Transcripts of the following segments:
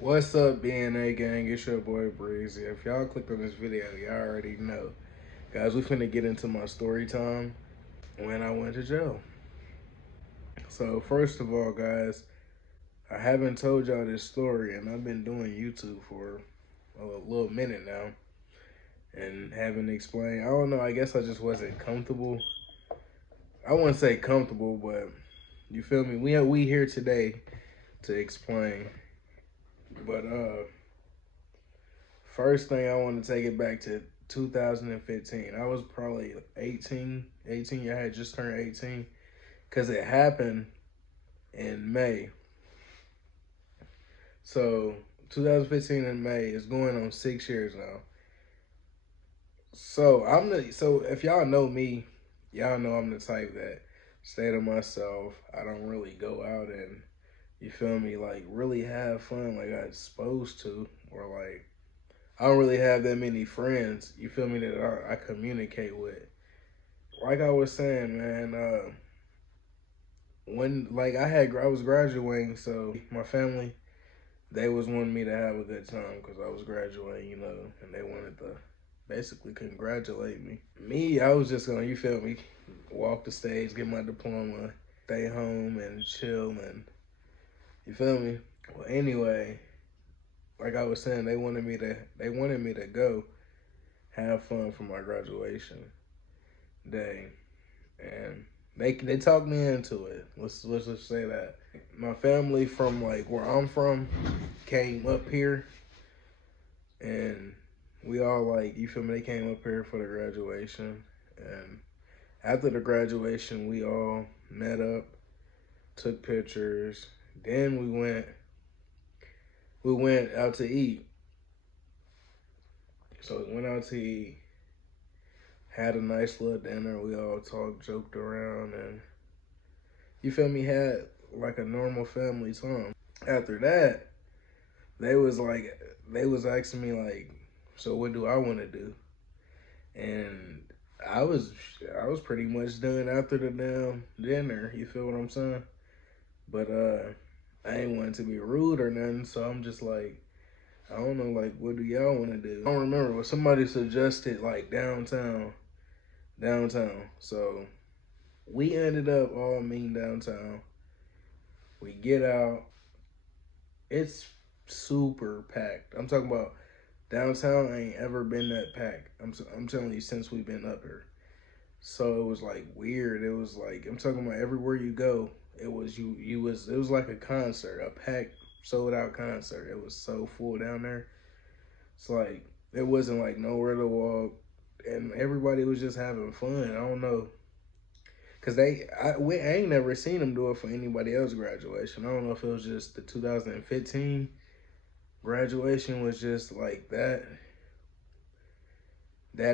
What's up, BNA gang? It's your boy Breezy. If y'all clicked on this video, y'all already know. Guys, we finna get into my story time when I went to jail. So first of all, guys, I haven't told y'all this story, and I've been doing YouTube for a little minute now and haven't explained. I don't know, I guess I just wasn't comfortable. I wouldn't say comfortable, but you feel me? We here today to explain. But first thing, I want to take it back to 2015. I was probably 18. I had just turned 18 because it happened in May. So 2015 in May is going on 6 years now. So if y'all know me, y'all know I'm the type that stay to myself. I don't really go out and, you feel me, like really have fun like I was supposed to, or like I don't really have that many friends, you feel me, that I communicate with. Like I was saying, man, when I was graduating, so my family, they was wanting me to have a good time because I was graduating, you know, and they wanted to basically congratulate me. Me, I was just gonna, you feel me, walk the stage, get my diploma, stay home and chill, and you feel me? Well, anyway, like I was saying, they wanted me to go have fun for my graduation day, and they talked me into it. Let's just say that. My family from like where I'm from came up here, and we all, like, you feel me, they came up here for the graduation, and after the graduation, we all met up, took pictures. Then we went out to eat. So we went out to eat, had a nice little dinner. We all talked, joked around, and, you feel me, had like a normal family time. After that, they was asking me like, so what do I want to do? And I was pretty much done after the damn dinner. You feel what I'm saying? But I ain't wanting to be rude or nothing, so I'm just like, I don't know, like, what do y'all want to do? I don't remember, but somebody suggested, like, downtown. So we ended up all meeting downtown. We get out. It's super packed. I'm talking about downtown ain't ever been that packed. I'm telling you, since we've been up here. So it was, like, weird. It was, like, I'm talking about everywhere you go, it was like a concert, a packed, sold out concert. It was so full down there. It's like, it wasn't like nowhere to walk, and everybody was just having fun. I don't know, cause I ain't never seen them do it for anybody else's graduation. I don't know if it was just the 2015 graduation was just like that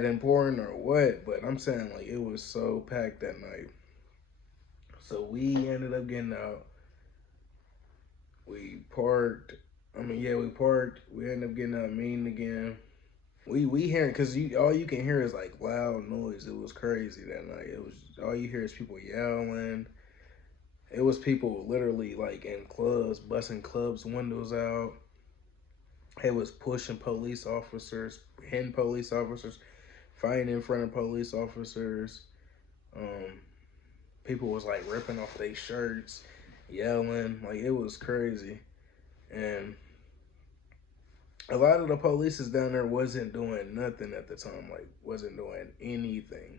important or what, but I'm saying, like, it was so packed that night. So we ended up getting out. We parked. We parked. We ended up getting out, meeting again. We hearing, cause all you can hear is like loud noise. It was crazy that night. It was, all you hear is people yelling. It was people literally like in clubs, busting clubs windows out. It was pushing police officers, hitting police officers, fighting in front of police officers. People was like ripping off their shirts, yelling, like, it was crazy. And a lot of the police down there wasn't doing nothing at the time, like, wasn't doing anything.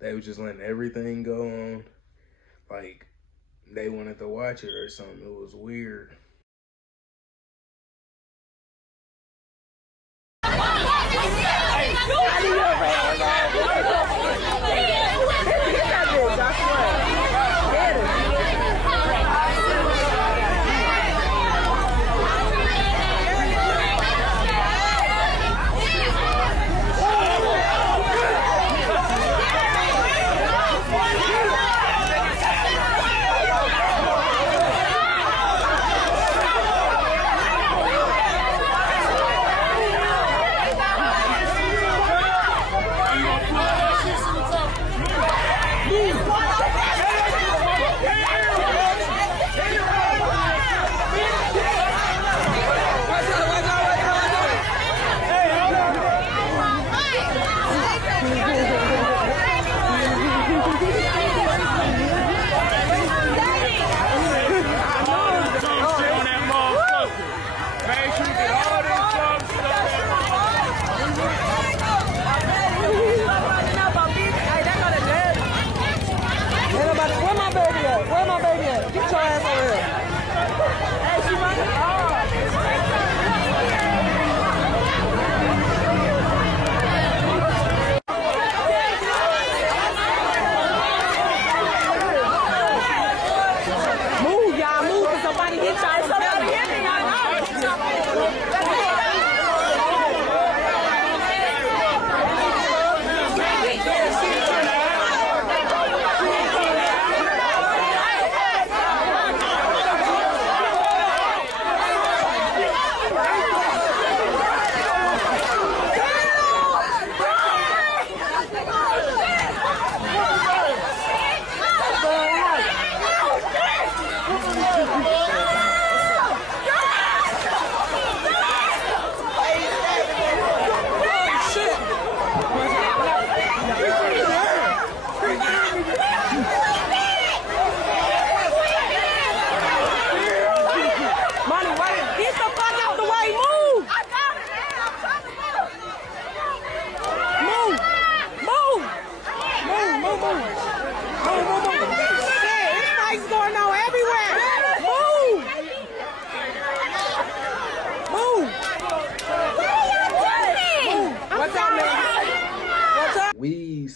They was just letting everything go on, like they wanted to watch it or something. It was weird.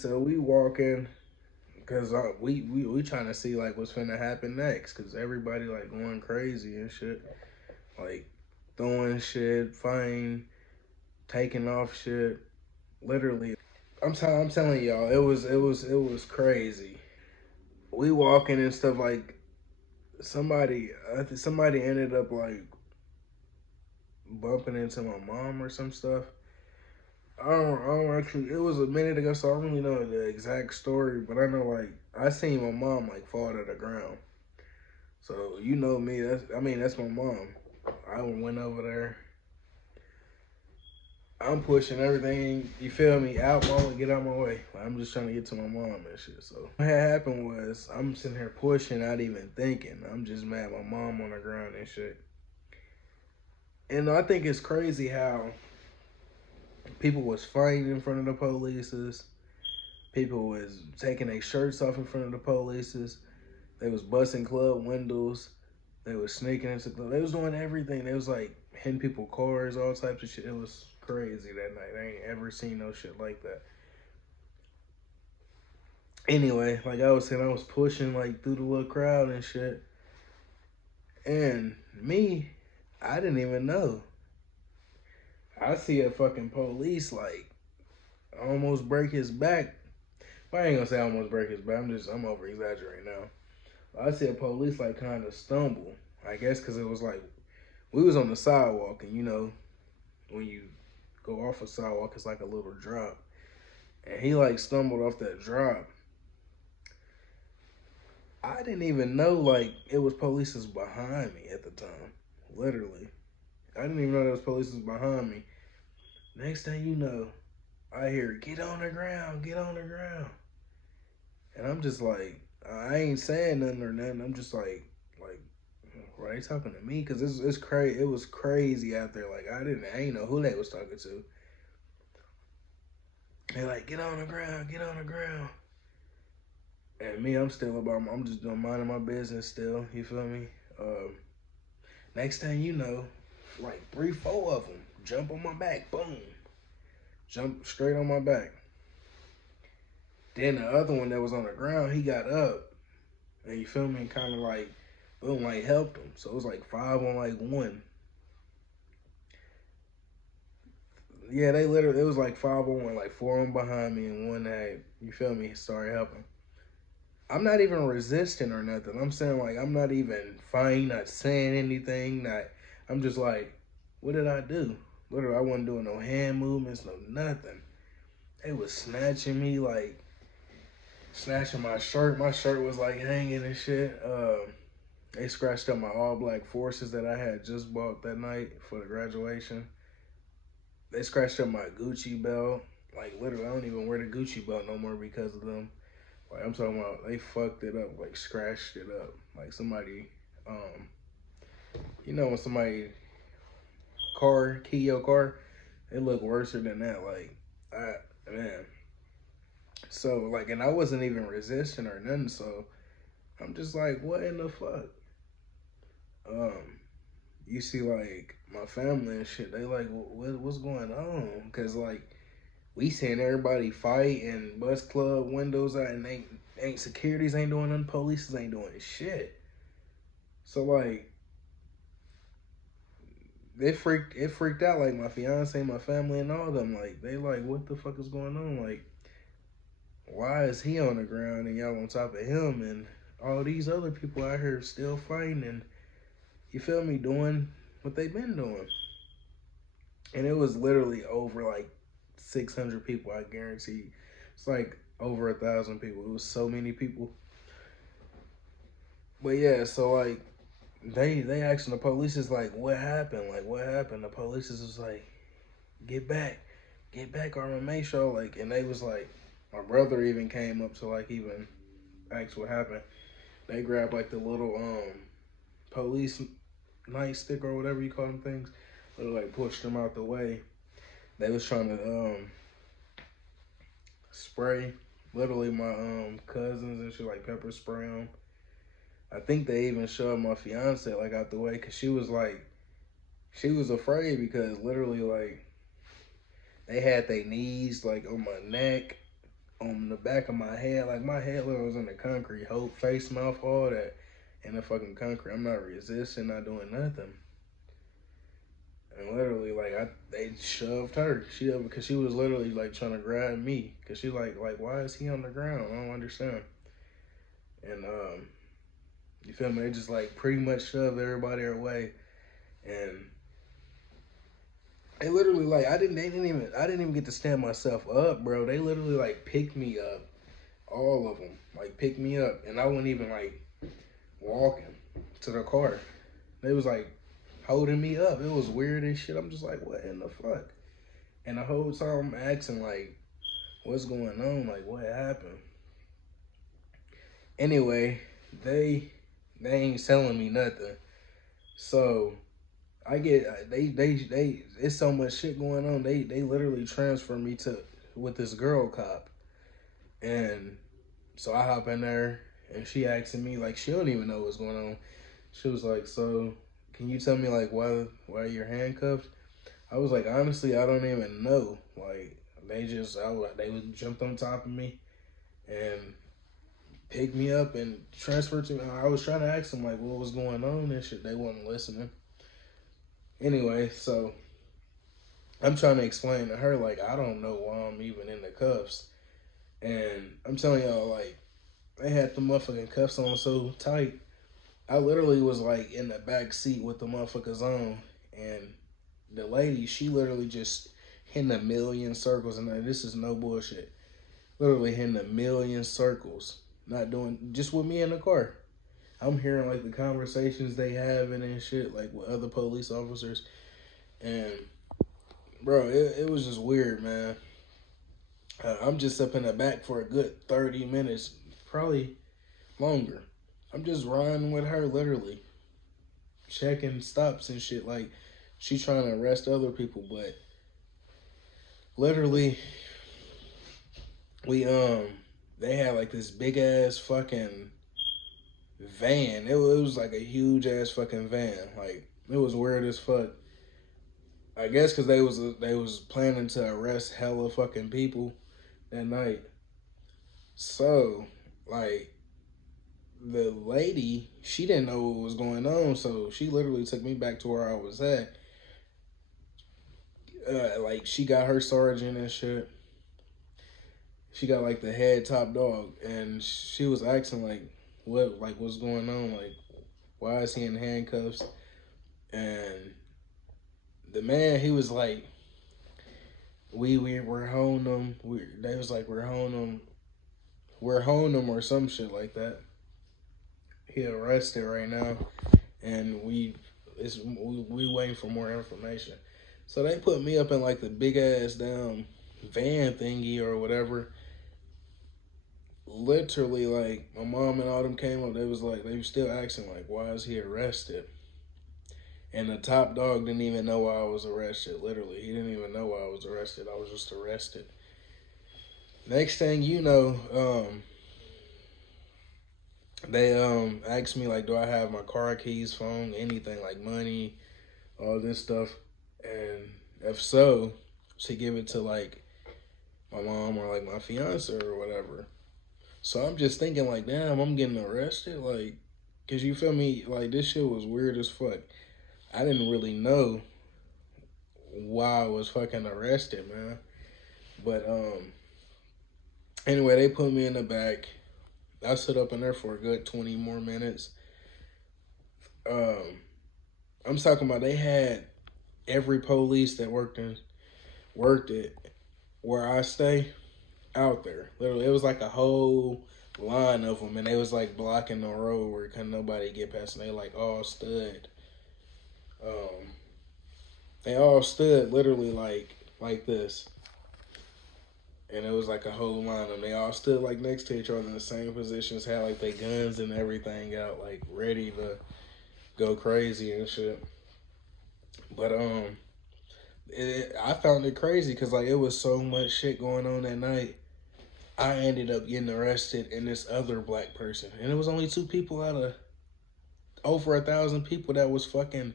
so we walking because we trying to see like what's finna happen next because everybody like going crazy and shit, like throwing shit, fighting, taking off shit, literally. I'm telling y'all, it was crazy. We walking and stuff like I think somebody ended up like bumping into my mom or some stuff. I don't actually. It was a minute ago, so I don't really know the exact story. But I know like I seen my mom like fall to the ground. So you know me. That's my mom. I went over there. I'm pushing everything. You feel me? Out my way, get out my way. Like, I'm just trying to get to my mom and shit. So what had happened was I'm sitting here pushing, not even thinking. I'm just mad my mom on the ground and shit. And I think it's crazy how people was fighting in front of the polices. People was taking their shirts off in front of the polices. They was busting club windows. They was sneaking into club. They was doing everything. They was like hitting people cars, all types of shit. It was crazy that night. I ain't ever seen no shit like that. Anyway, like I was saying, I was pushing like through the little crowd and shit. And me, I didn't even know. I see a fucking police like almost break his back. Well, I ain't gonna say almost break his back. I'm over exaggerating now. I see a police like kind of stumble. I guess because it was like we was on the sidewalk, and you know when you go off a sidewalk, it's like a little drop, and he like stumbled off that drop. I didn't even know like it was police behind me at the time. Literally, I didn't even know there was police behind me. Next thing you know, I hear "Get on the ground, get on the ground," and I'm just like, I ain't saying nothing or nothing. I'm just like, were they talking to me? Cause it's crazy. It was crazy out there. Like I ain't know who they was talking to. They like, get on the ground, get on the ground. And me, I'm just doing minding my business still. You feel me? Next thing you know, like 3, 4 of them jump on my back. Boom, jump straight on my back. Then the other one that was on the ground, he got up, and you feel me, kind of like, boom, like helped him. So it was like 5 on 1. Yeah, they literally, it was like 5 on 1, like 4 on behind me and one that, you feel me, started helping. I'm not even resisting or nothing. I'm saying like I'm not even fighting, not saying anything, not. I'm just like, what did I do? Literally, I wasn't doing no hand movements, no nothing. They was snatching me, like snatching my shirt. My shirt was like hanging and shit. They scratched up my all black forces that I had just bought that night for the graduation. They scratched up my Gucci belt. Like literally, I don't even wear the Gucci belt no more because of them. Like I'm talking about, they fucked it up, like scratched it up. Like somebody, um, you know when somebody key your car, it looked worse than that. Like, man. So like, and I wasn't even resisting or nothing. So I'm just like, what in the fuck? Um, you see like my family and shit. They like, what's going on? Cause like we seeing everybody fight and bust club windows out, and ain't securities ain't doing nothing, police ain't doing shit. So like it freaked out like my fiance, my family, and all of them. Like they like, what the fuck is going on? Like, why is he on the ground and y'all on top of him and all these other people out here still fighting and you feel me doing what they've been doing? And it was literally over like 600 people. I guarantee. It's like over 1,000 people. It was so many people. But yeah, so like they asking the police is like, what happened? Like what happened? The police is just like, get back, get back, or I'm gonna make sure. Like, and they was like, my brother even came up to like even ask what happened. They grabbed like the little police nightstick or whatever you call them things. They like pushed them out the way. They was trying to spray literally my cousins and shit, like pepper spray them. I think they even shoved my fiance like out the way because she was afraid because literally like they had their knees like on my neck, on the back of my head. Like, my head was in the concrete, whole face, mouth, all that in the fucking concrete. I'm not resisting, not doing nothing. And literally, like, they shoved her. Because she was literally, like, trying to grab me. Because she, like, why is he on the ground? I don't understand. And, you feel me? They just, like, pretty much shoved everybody away. And they literally, like, I didn't even get to stand myself up, bro. They literally, like, picked me up. All of them, like, picked me up. And I wasn't even, like, walking to the car. They was, like, holding me up. It was weird as shit. I'm just like, what in the fuck? And the whole time I'm asking, like, what's going on? Like, what happened? Anyway, they ain't telling me nothing. So I get they it's so much shit going on. They literally transfer me with this girl cop. And so I hop in there and she asking me, like, she don't even know what's going on. She was like, so can you tell me, like, why you're handcuffed? I was like, honestly, I don't even know. Like, they jumped on top of me and picked me up and transferred to me. I was trying to ask them, like, what was going on and shit. They wasn't listening. Anyway, so I'm trying to explain to her, like, I don't know why I'm even in the cuffs. And I'm telling y'all, like, they had the motherfucking cuffs on so tight. I literally was, like, in the back seat with the motherfuckers on. And the lady, she literally just hitting a million circles. And this is no bullshit. Literally hitting a million circles. Not doing, just with me in the car. I'm hearing, like, the conversations they having and shit, like, with other police officers. And, bro, it was just weird, man. I'm just up in the back for a good 30 minutes, probably longer. I'm just riding with her, literally. Checking stops and shit, like, she trying to arrest other people, but literally, they had, like, this big-ass fucking van. It was like a huge ass fucking van. Like, it was weird as fuck. I guess because they was planning to arrest hella fucking people that night. So, like, the lady, she didn't know what was going on, so she literally took me back to where I was at. Like, she got her sergeant and shit. She got, like, the head top dog, and she was asking, like, what's going on? Like, why is he in handcuffs? And the man, he was like, we're holding him. They was like, we're holding him or some shit like that. He arrested right now, and we waiting for more information. So they put me up in, like, the big ass damn van thingy or whatever. Literally, like, my mom and all them came up. They were still asking, like, why is he arrested? And the top dog didn't even know why I was arrested. Literally, he didn't even know why I was arrested. I was just arrested. Next thing you know, they asked me, like, do I have my car keys, phone, anything, like money, all this stuff. And if so, to give it to, like, my mom or, like, my fiance or whatever. So I'm just thinking, like, damn, I'm getting arrested, like, because you feel me, like, this shit was weird as fuck. I didn't really know why I was fucking arrested, man. But anyway, they put me in the back. I stood up in there for a good 20 more minutes. I'm talking about, they had every police that worked it where I stay out there. Literally, it was like a whole line of them, and they was, like, blocking the road where couldn't nobody get past, and they, like, all stood. They all stood literally like this. And it was like a whole line of them. They all stood, like, next to each other in the same positions, had, like, their guns and everything out, like, ready to go crazy and shit. But I found it crazy because, like, it was so much shit going on that night. I ended up getting arrested and this other black person. And it was only 2 people out of over 1,000 people that was fucking...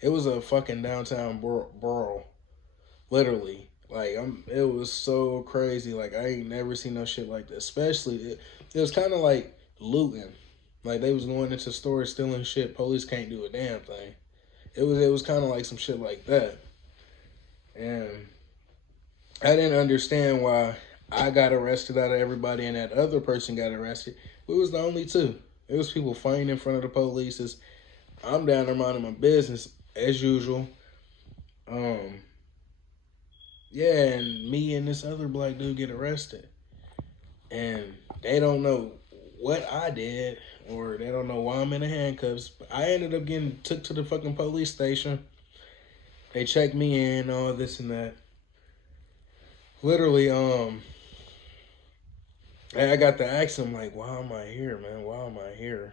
It was a fucking downtown brawl. Literally. Like it was so crazy. Like I ain't never seen no shit like that. Especially it was kind of like looting. Like they was going into stores stealing shit. Police can't do a damn thing. It was kind of like some shit like that. And I didn't understand why I got arrested out of everybody and that other person got arrested. We was the only two. It was people fighting in front of the police. I'm down there minding my business as usual. Um, yeah, and me and this other black dude get arrested, and they don't know what I did, or they don't know why I'm in the handcuffs. But I ended up getting took to the fucking police station. They checked me in, all this and that. Literally, I got to ask them like, why am I here, man? Why am I here?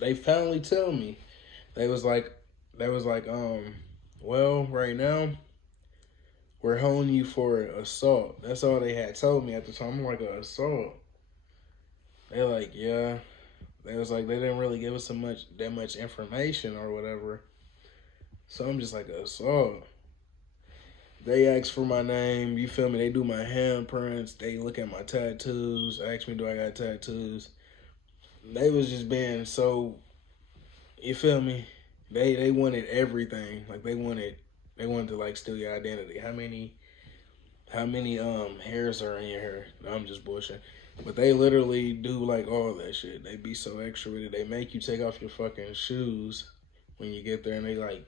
They finally tell me. They was like, well, right now we're holding you for assault. That's all they had told me at the time. I'm like, an assault? They're like, yeah. They was like, they didn't really give us that much information or whatever. So I'm just like, assault. They ask for my name, you feel me? They do my handprints. They look at my tattoos. Ask me, do I got tattoos? They was just being so, you feel me? They wanted everything. Like they wanted to like steal your identity. How many hairs are in your hair? No, I'm just bullshit. But they literally do like all that shit. They be so extra with it. They make you take off your fucking shoes when you get there, and they like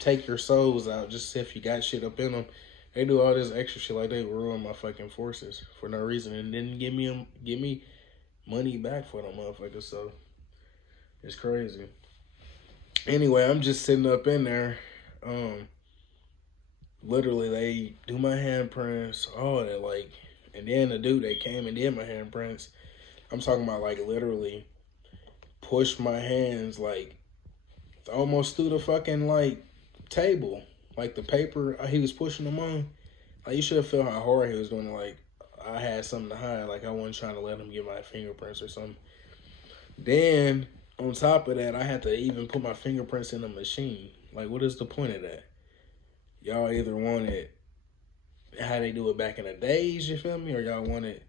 take your soles out just if you got shit up in them. They do all this extra shit like they ruin my fucking forces for no reason and didn't give me money back for them motherfuckers. So it's crazy. Anyway, I'm just sitting up in there. Literally, they do my handprints, all that, like, and then the dude that came and did my handprints, I'm talking about, like, literally pushed my hands, like, almost through the fucking, like, table. Like, the paper he was pushing them on. Like, you should have felt how hard he was doing it. Like, I had something to hide. Like, I wasn't trying to let him get my fingerprints or something. Then, on top of that, I had to even put my fingerprints in a machine. Like, what is the point of that? Y'all either want it how they do it back in the days, you feel me? Or y'all want it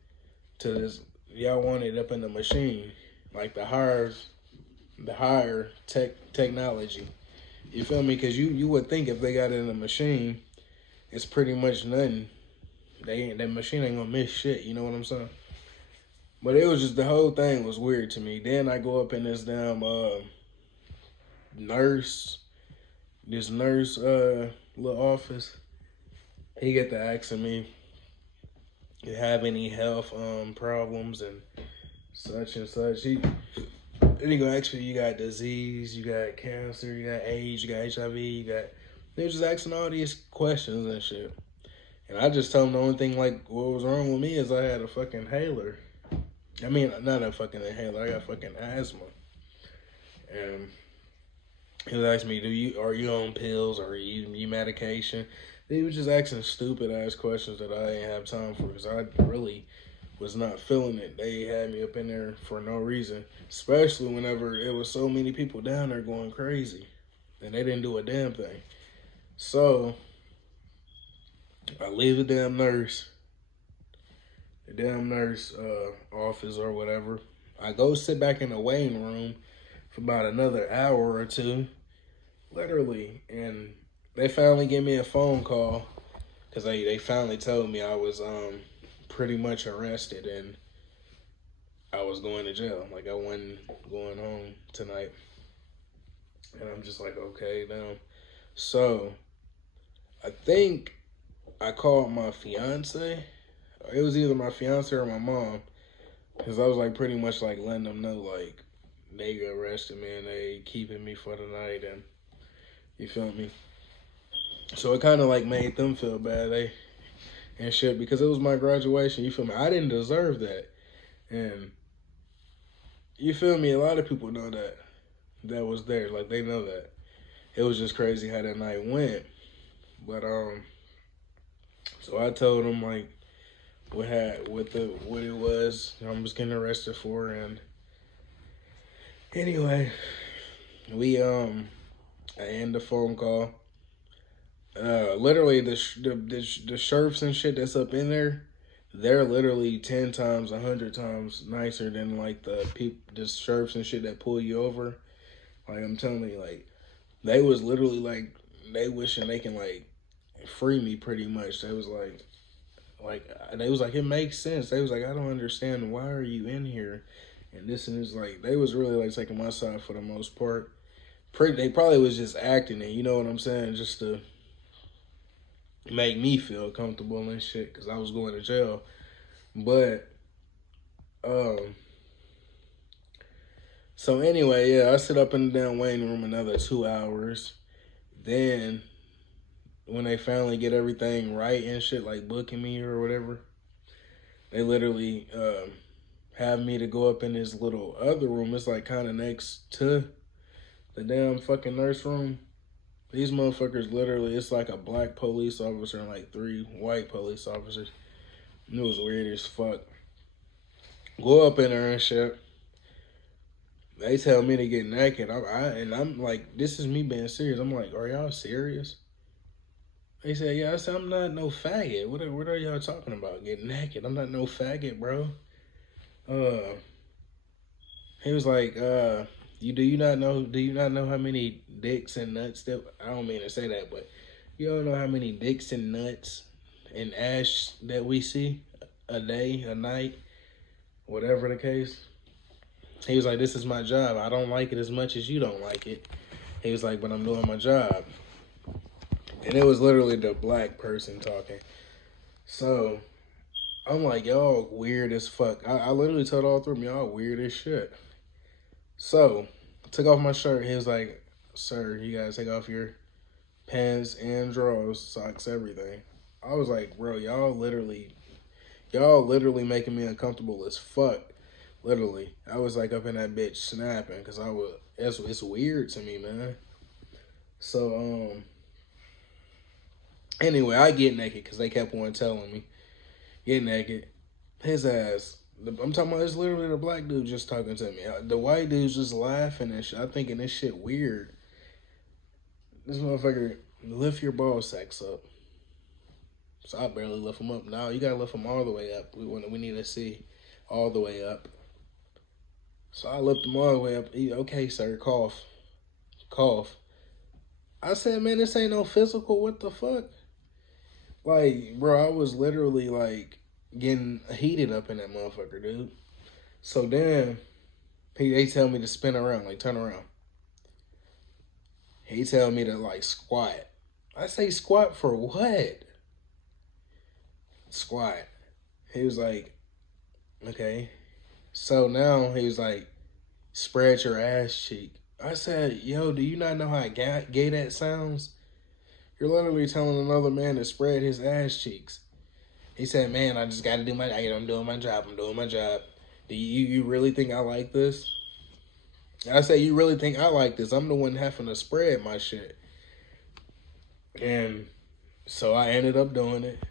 y'all want it up in the machine. Like the higher technology. You feel me? Because you would think if they got it in the machine, it's pretty much nothing. That machine ain't gonna miss shit, you know what I'm saying? But it was just, the whole thing was weird to me. Then I go up in this damn nurse little office. He get to asking me, you have any health problems and such and such. He gonna ask me, you got disease, you got cancer, you got AIDS, you got HIV, they're just asking all these questions and shit. And I just told him the only thing, like, what was wrong with me is I had a fucking inhaler. I mean, not a fucking inhaler, I got fucking asthma. And he was asking me, are you on pills, or are you medication? He was just asking stupid ass questions that I didn't have time for, because I really was not feeling it. They had me up in there for no reason, especially whenever it was so many people down there going crazy, and they didn't do a damn thing. So I leave the damn nurse office or whatever. I go sit back in the waiting room for about another hour or two, literally, and they finally give me a phone call because they finally told me I was pretty much arrested and I was going to jail. Like, I wasn't going home tonight. And I'm just like, okay, now. So I think I called my fiance. It was either my fiance or my mom, because I was like pretty much like letting them know, like, they arrested me and they keeping me for the night, and you feel me? So it kind of like made them feel bad, and shit, because it was my graduation, you feel me? I didn't deserve that. And you feel me? A lot of people know that was there. Like, they know that. It was just crazy how that night went. But so I told them, like, what it was I was getting arrested for. And anyway, I end the phone call. Literally the shirts and shit that's up in there, they're literally 10 times, 100 times nicer than like the shirts and shit that pull you over. Like I'm telling you, like they was literally like they wishing they can like free me pretty much. They was like they was like it makes sense. They was like I don't understand why are you in here, and this and it's like they was really like taking my side for the most part. They probably was just acting it, you know what I'm saying, just to make me feel comfortable and shit because I was going to jail. But um, so anyway, yeah, I sit up in the damn waiting room another 2 hours. Then when they finally get everything right and shit, like booking me or whatever, they literally have me to go up in this little other room. It's like kind of next to the damn fucking nurse room. These motherfuckers literally, it's like a black police officer and like 3 white police officers. It was weird as fuck. Go up in there and shit. They tell me to get naked. And I'm like, this is me being serious. I'm like, are y'all serious? They said, yeah. I said, I'm not no faggot. What are y'all talking about? Getting naked? I'm not no faggot, bro. Uh, he was like, do you not know how many dicks and nuts that I don't mean to say that, but you don't know how many dicks and nuts and ash that we see a day, a night, whatever the case. He was like, this is my job. I don't like it as much as you don't like it. He was like, but I'm doing my job. And it was literally the black person talking. So I'm like, y'all weird as fuck. I literally told all three of them, y'all weird as shit. So I took off my shirt. He was like, sir, you gotta take off your pants and drawers, socks, everything. I was like, bro, y'all literally making me uncomfortable as fuck. Literally, I was like up in that bitch snapping because it's weird to me, man. So anyway, I get naked because they kept on telling me get naked. His ass. I'm talking about it's literally the black dude just talking to me. The white dude's just laughing and shit. I'm thinking this shit weird. This motherfucker lift your ball sacks up. So I barely lift them up. Now you gotta lift them all the way up. We need to see all the way up. So I lift him all the way up. Okay, sir, cough. Cough. I said, man, this ain't no physical. What the fuck? Like, bro, I was literally like getting heated up in that motherfucker, dude. So then they tell me to spin around, like turn around. He tell me to like squat. I say squat for what? Squat. He was like, okay. So now he was like, spread your ass cheek. I said, yo, do you not know how gay that sounds? You're literally telling another man to spread his ass cheeks. He said, man, I just got to do I'm doing my job. I'm doing my job. Do you really think I like this? I said, you really think I like this? I'm the one having to spread my shit. And so I ended up doing it.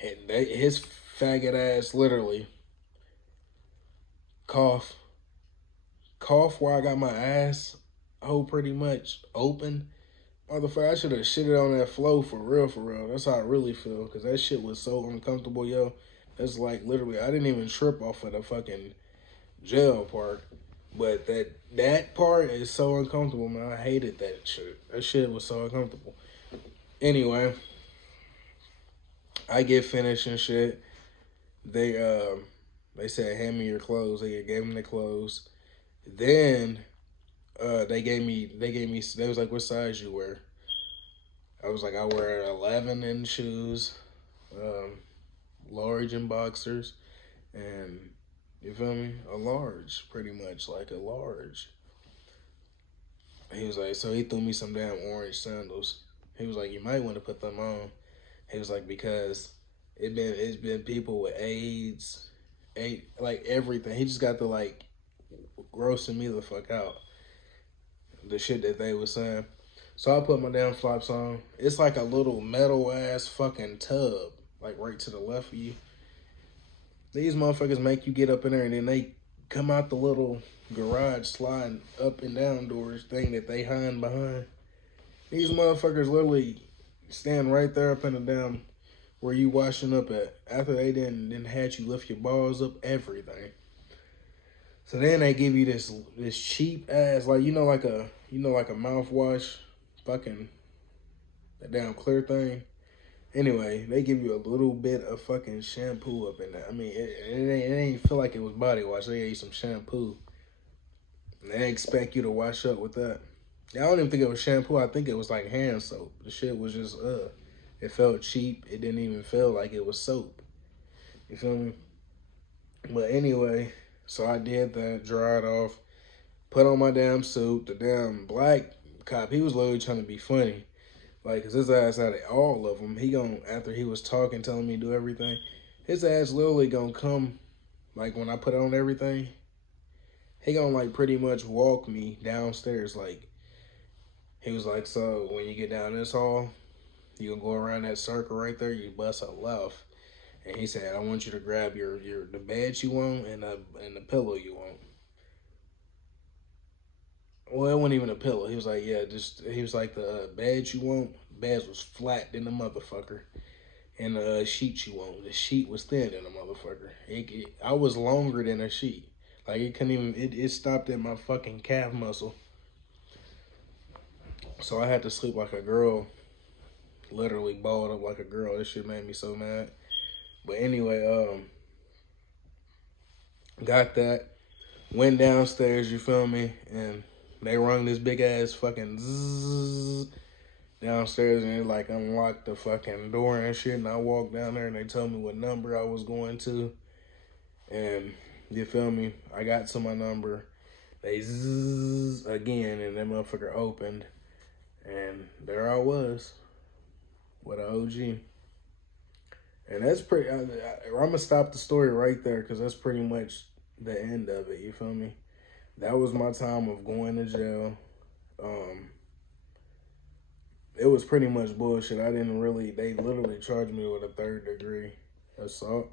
And his faggot ass literally cough where I got my ass hole pretty much open. Motherfucker, I should have shitted on that flow for real, for real. That's how I really feel. Because that shit was so uncomfortable, yo. It's like, literally, I didn't even trip off of the fucking jail part. But that part is so uncomfortable, man. I hated that shit. That shit was so uncomfortable. Anyway, I get finished and shit. They said, hand me your clothes. They gave them the clothes. Then they was like, what size you wear? I was like, I wear 11 in shoes, large in boxers, and you feel me? A large, pretty much, like a large. He was like, so he threw me some damn orange sandals. He was like, you might want to put them on. He was like, because it's been people with AIDS, like everything. He just got to like grossing me the fuck out. The shit that they was saying. So I put my damn flops on. It's like a little metal ass fucking tub, like right to the left of you. These motherfuckers make you get up in there and then they come out the little garage sliding up and down doors thing that they hide behind. These motherfuckers literally stand right there up in the damn where you washing up at. After they didn't had you lift your balls up, everything. So then they give you this cheap ass, like like a mouthwash, fucking that damn clear thing. Anyway, they give you a little bit of fucking shampoo up in there. I mean, it ain't feel like it was body wash. They gave you some shampoo. And they expect you to wash up with that. I don't even think it was shampoo. I think it was like hand soap. The shit was just, it felt cheap. It didn't even feel like it was soap. You feel me? But anyway, so I did that, dried off, put on my damn suit. The damn black cop, he was literally trying to be funny. Like, cause his ass out of all of them, he after he was talking, telling me to do everything, his ass literally gonna come, like when I put on everything, he gonna like pretty much walk me downstairs. Like, he was like, so when you get down this hall, you gonna go around that circle right there, you bust a left. And he said, I want you to grab the bed you want and the pillow you want. Well, it wasn't even a pillow. He was like, yeah, he was like, the bed you want, bed was flat than the motherfucker. And the sheet you want, the sheet was thin than the motherfucker. I was longer than a sheet. Like, it couldn't even, it stopped at my fucking calf muscle. So I had to sleep like a girl, literally balled up like a girl. This shit made me so mad. But anyway, got that, went downstairs, you feel me, and they rung this big ass fucking zzz downstairs, and it like unlocked the fucking door and shit, and I walked down there and they told me what number I was going to, and you feel me, I got to my number, they zzz again, and that motherfucker opened, and there I was with an OG. And that's pretty, I'm gonna stop the story right there, because that's pretty much the end of it, you feel me? That was my time of going to jail. It was pretty much bullshit. They literally charged me with a 3rd degree assault.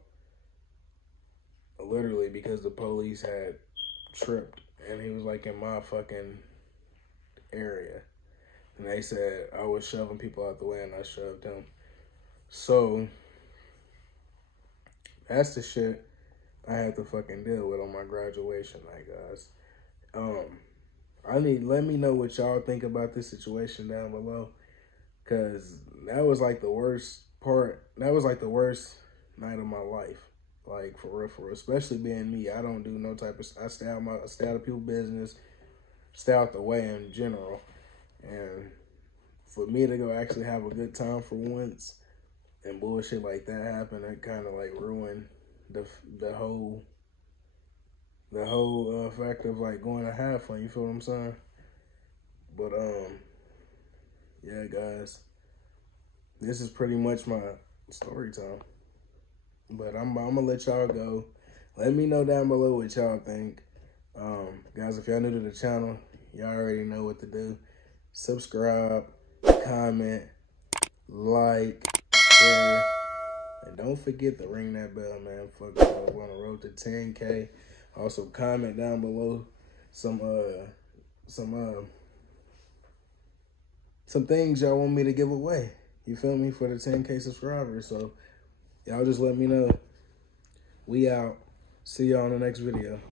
Literally because the police had tripped, and he was like in my fucking area. And they said I was shoving people out the way, and I shoved him. So that's the shit I had to fucking deal with on my graduation night, guys. Let me know what y'all think about this situation down below, cause that was like the worst part. That was like the worst night of my life, like for real. Especially being me, I don't do no type of. I stay out of people's business, stay out the way in general, and for me to go actually have a good time for once, and bullshit like that happened, it kind of like ruined the whole fact of like going to have fun. You feel what I'm saying? But yeah, guys, this is pretty much my story time. But I'm gonna let y'all go. Let me know down below what y'all think. Guys, if y'all new to the channel, y'all already know what to do. Subscribe, comment, like, share, and don't forget to ring that bell, man. Fuck, we're on the road to 10K. Also, comment down below some things y'all want me to give away. You feel me, for the 10K subscribers. So y'all just let me know. We out. See y'all in the next video.